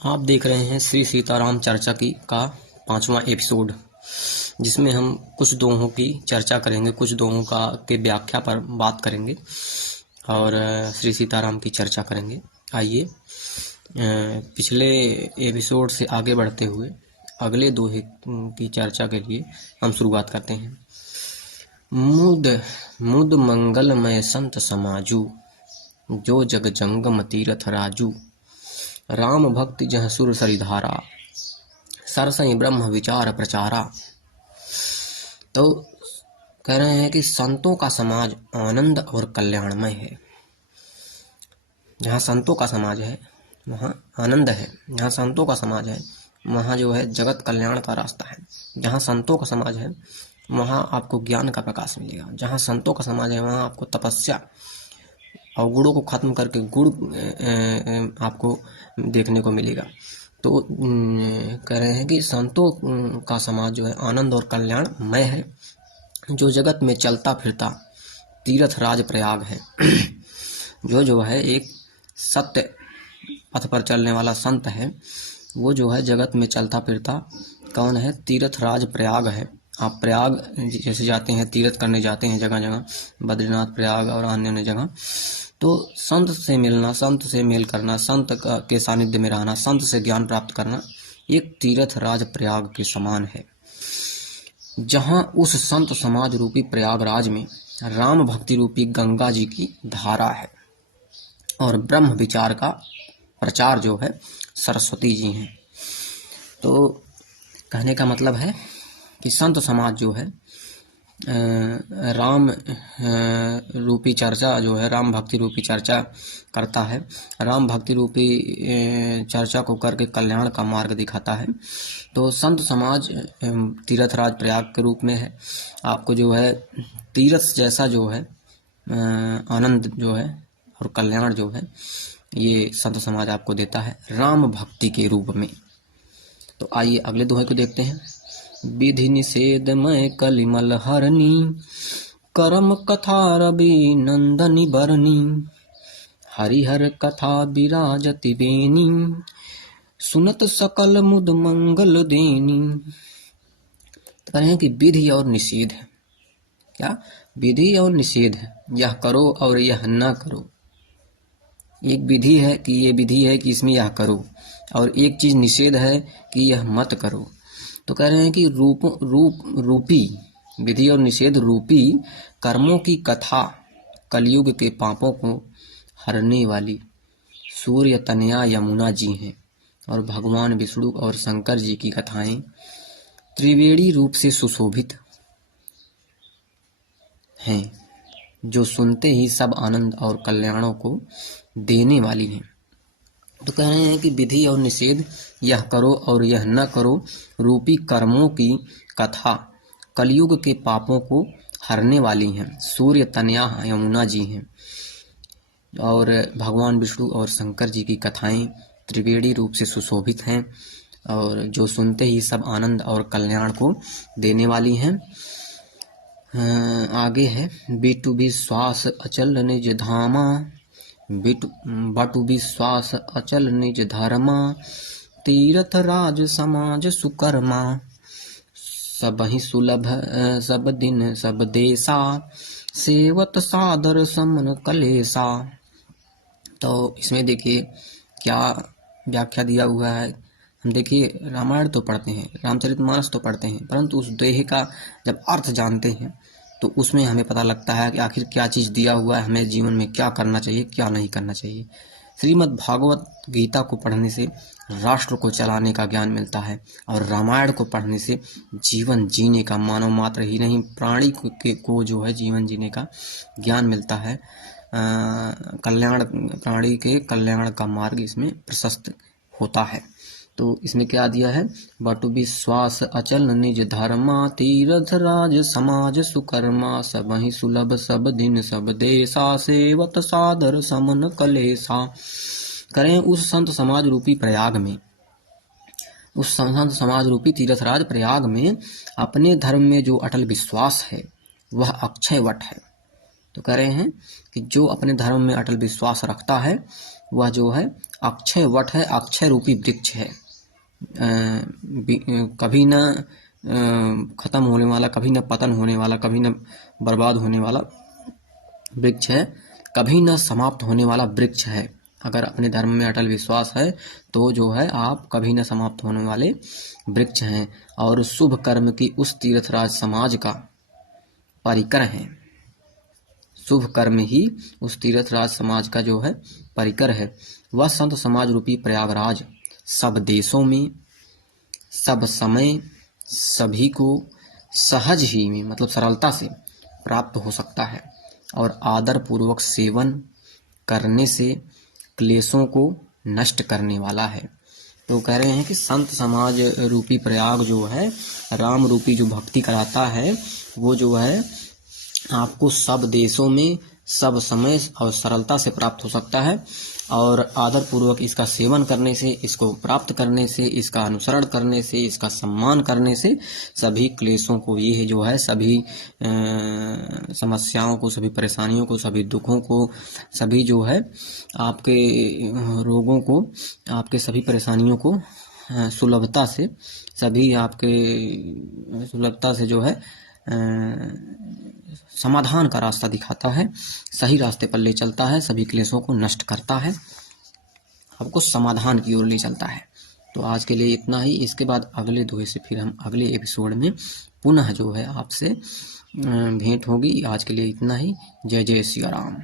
आप देख रहे हैं श्री सीताराम चर्चा की का 5वां एपिसोड, जिसमें हम कुछ दोहों की चर्चा करेंगे, कुछ दोहों के व्याख्या पर बात करेंगे और श्री सीताराम की चर्चा करेंगे। आइए पिछले एपिसोड से आगे बढ़ते हुए अगले दोहे की चर्चा के लिए हम शुरुआत करते हैं। मुद मुद मंगलमय संत समाजू, जो जग जंगम तीरथ राजू। राम भक्ति जह सुर सरिधारा, सरसई ब्रह्म विचार प्रचारा। तो कह रहे हैं कि संतों का समाज आनंद और कल्याणमय है। जहाँ संतों का समाज है वहाँ आनंद है, जहाँ संतों का समाज है वहाँ जो है जगत कल्याण का रास्ता है। जहाँ संतों का समाज है वहाँ आपको ज्ञान का प्रकाश मिलेगा। जहाँ संतों का समाज है वहाँ आपको तपस्या और गुणों को खत्म करके गुण आपको देखने को मिलेगा। तो कह रहे हैं कि संतों का समाज जो है आनंद और कल्याणमय है, जो जगत में चलता फिरता तीर्थ राज प्रयाग है। जो है एक सत्य पथ पर चलने वाला संत है, वो जो है जगत में चलता फिरता कौन है? तीर्थ राज प्रयाग है। आप प्रयाग जैसे जाते हैं, तीर्थ करने जाते हैं जगह जगह, बद्रीनाथ, प्रयाग और अन्य जगह, तो संत से मिलना, संत से मेल करना, संत के सानिध्य में रहना, संत से ज्ञान प्राप्त करना एक तीर्थ राज प्रयाग के समान है। जहाँ उस संत समाज रूपी प्रयागराज में राम भक्ति रूपी गंगा जी की धारा है और ब्रह्म विचार का प्रचार जो है सरस्वती जी हैं। तो कहने का मतलब है कि संत समाज जो है राम रूपी चर्चा जो है, राम भक्ति रूपी चर्चा करता है। राम भक्ति रूपी चर्चा को करके कल्याण का मार्ग दिखाता है। तो संत समाज तीर्थराज प्रयाग के रूप में है। आपको जो है तीर्थ जैसा जो है आनंद जो है और कल्याण जो है ये संत समाज आपको देता है राम भक्ति के रूप में। तो आइए अगले दोहे को देखते हैं। विधि निषेध मय कलिमल हरनी, करम कथा रवि नंदनी बरनी। हरिहर कथा विराजति बेनी, सुनत सकल मुद मंगल देनी। कह रहे हैं कि विधि और निषेध है। क्या? विधि और निषेध है, यह करो और यह न करो। एक विधि है कि ये विधि है कि इसमें यह करो, और एक चीज निषेध है कि यह मत करो। तो कह रहे हैं कि रूपी विधि और निषेध रूपी कर्मों की कथा कलयुग के पापों को हरने वाली सूर्य तनया यमुना जी हैं, और भगवान विष्णु और शंकर जी की कथाएं त्रिवेणी रूप से सुशोभित हैं, जो सुनते ही सब आनंद और कल्याणों को देने वाली हैं। तो कह रहे हैं कि विधि और निषेध, यह करो और यह न करो रूपी कर्मों की कथा कलयुग के पापों को हरने वाली हैं। सूर्य तनया यमुना जी हैं, और भगवान विष्णु और शंकर जी की कथाएं त्रिवेणी रूप से सुशोभित हैं, और जो सुनते ही सब आनंद और कल्याण को देने वाली हैं। आगे है बिटु विश्वास अचल निज धामा, बटु विश्वास अचल निज धर्मा। तीर्थ राज समाज सुकर्मा, सबहि सुलभ सब दिन सब देसा। सेवत सादर समन कलेसा। तो इसमें देखिए क्या व्याख्या दिया हुआ है। हम देखिए रामायण तो पढ़ते हैं, रामचरितमानस तो पढ़ते हैं, परंतु उस दोहे का जब अर्थ जानते हैं तो उसमें हमें पता लगता है कि आखिर क्या चीज़ दिया हुआ है, हमें जीवन में क्या करना चाहिए, क्या नहीं करना चाहिए। श्रीमद् भागवत गीता को पढ़ने से राष्ट्र को चलाने का ज्ञान मिलता है, और रामायण को पढ़ने से जीवन जीने का, मानव मात्र ही नहीं प्राणी को जो है जीवन जीने का ज्ञान मिलता है। कल्याण, प्राणी के कल्याण का मार्ग इसमें प्रशस्त होता है। तो इसमें क्या दिया है? बटु विश्वास अचल निज धर्मा, तीर्थ राज समाज सुकर्मा। सबहि सुलभ सब दिन सब देसा, सेवत सादर समन कलेसा। करें उस संत समाज रूपी प्रयाग में, उस संत समाज रूपी तीर्थराज प्रयाग में अपने धर्म में जो अटल विश्वास है वह अक्षय वट है। तो कह रहे हैं कि जो अपने धर्म में अटल विश्वास रखता है वह जो है अक्षय वट है, अक्षय रूपी वृक्ष है, कभी न खत्म होने वाला, कभी न पतन होने वाला, कभी न बर्बाद होने वाला वृक्ष है, कभी न समाप्त होने वाला वृक्ष है। अगर अपने धर्म में अटल विश्वास है तो जो है आप कभी न समाप्त होने वाले वृक्ष हैं, और शुभ कर्म की उस तीर्थराज समाज का परिकर हैं। शुभ कर्म ही उस तीर्थराज समाज का जो है परिकर है। वह संत समाज रूपी प्रयागराज सब देशों में, सब समय, सभी को सहज ही में, मतलब सरलता से प्राप्त हो सकता है, और आदर पूर्वक सेवन करने से क्लेशों को नष्ट करने वाला है। तो कह रहे हैं कि संत समाज रूपी प्रयाग जो है, राम रूपी जो भक्ति कराता है, वो जो है आपको सब देशों में, सब समय और सरलता से प्राप्त हो सकता है, और आदर पूर्वक इसका सेवन करने से, इसको प्राप्त करने से, इसका अनुसरण करने से, इसका सम्मान करने से सभी क्लेशों को, ये जो है सभी समस्याओं को, सभी परेशानियों को, सभी दुखों को, सभी जो है आपके रोगों को, आपके सभी परेशानियों को सुलभता से, सभी आपके सुलभता से जो है समाधान का रास्ता दिखाता है, सही रास्ते पर ले चलता है, सभी क्लेशों को नष्ट करता है, आपको समाधान की ओर ले चलता है। तो आज के लिए इतना ही। इसके बाद अगले दोहे से फिर हम अगले एपिसोड में पुनः जो है आपसे भेंट होगी। आज के लिए इतना ही। जय जय सिया राम।